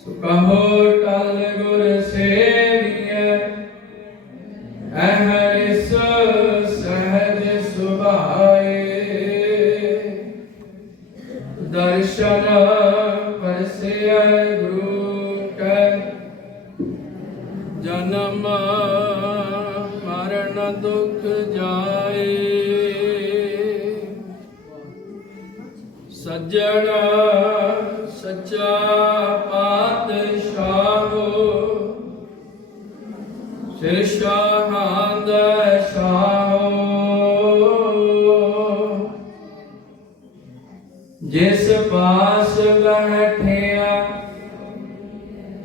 ਸੋ ਕਹੋ ਟਲ ਗੁਰ ਸੇਵੀਐ ਅਹਰਿਸ ਸਹਜ ਸੁਭਾਏ। ਦਰਸ਼ਨ ਪਰਸਿਐ ਗੁਰੂ ਕੈ, ਜਨਮ ਮਰਨ ਦੁਖ ਜਾਏ। ਸੱਜਣ ਸੱਚਾ ਜਿਸ ਪਾਸ ਬੈਠਿਆ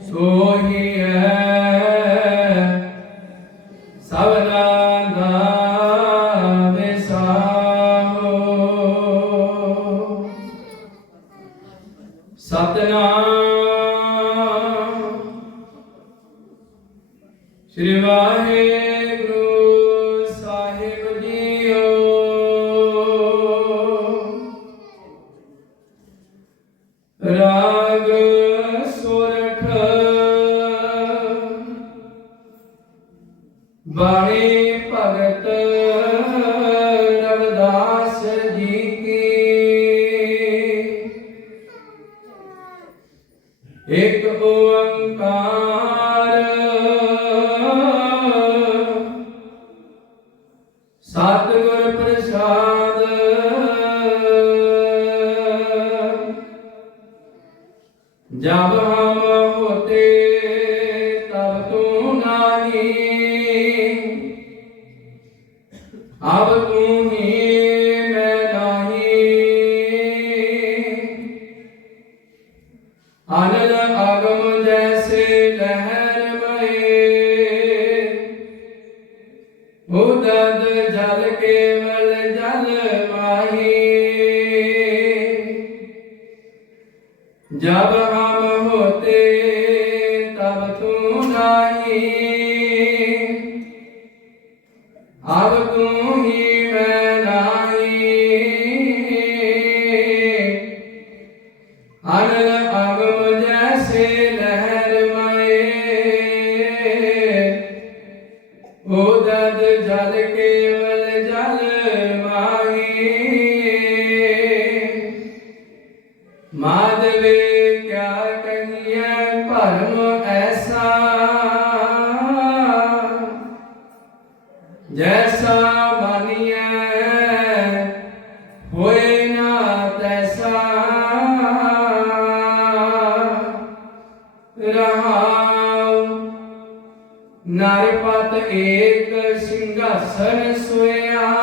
ਸੋਹੀ ਹੈ ਸਭਨਾ ਦਾ ਵਿਸਾਹੋ ਸਤਨਾਮ। ਸ੍ਰੀ ਵਾਹਿਗੁਰੂ ਸਾਹਿਬ ਜੀਓ। ਬਾਣੀ ਭਗਤ ਰਵਿਦਾਸ ਜੀ ਕੀ। ਇੱਕ ਓੰਕਾਰ ਸਤਿਗੁਰ ਪ੍ਰਸਾਦ ਉਦਦ ਜਲ ਕੇਵਲ ਜਲ ਮਾਹੀ जब ਹੋਦਦ ਜਲ ਕੇਵਲ ਜਲ ਮਾਹੀ। ਮਾਦਵੇ ਕਿਆ ਕਹੀਏ ਭਰਮ ਨਰਪਤ ਏਕ ਸਿੰਘਾਸਨ ਸੋਇਆ।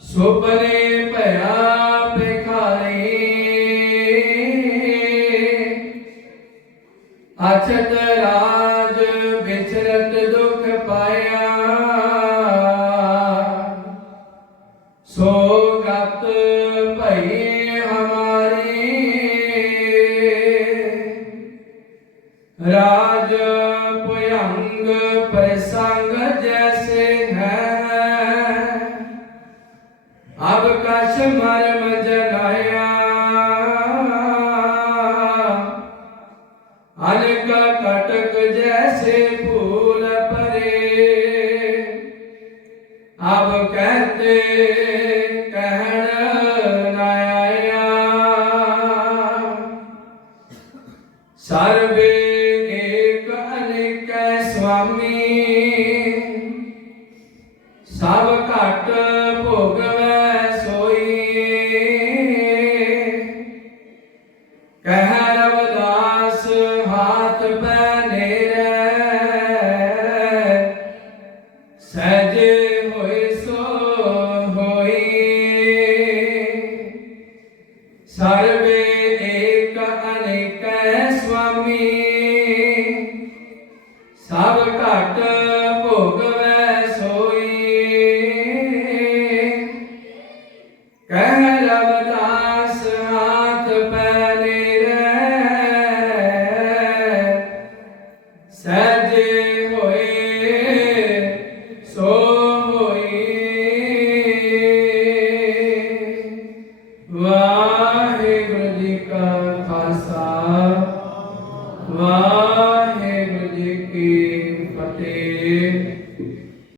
ਸੁਪਨੇ ਭਇਆ ਭਿਖਾਰੀ। ਅਚਤ ਰਾਜ ਰਾਜ ਭਯੰਗ ਪ੍ਰਸੰਗ ਜੈਸੇ ਹੈ। ਅਬ ਕਛ ਮਰਮ ਜਨਾਇਆ ਅਨਕਾ ਕਟਕ ਜੈਸੇ ਫੂਲ ਪਰੇ। ਅਬ ਕਹਤੇ ਕਹਿਣ ਨਾ ਆਇਆ। ਸਰਵੇ ਏਕ ਅਨੇਕ ਸੁਆਮੀ ਸਭ ਘਟ ਭੋਗਵੈ ਸੋਈ ਕਹਿ ਰਵਦਾਸ ਹਾਥ ਪੈ ਨਿਰੈ ਸਜੇ ਹੋਏ ਸੋ ਹੋਈ ਵਾਹ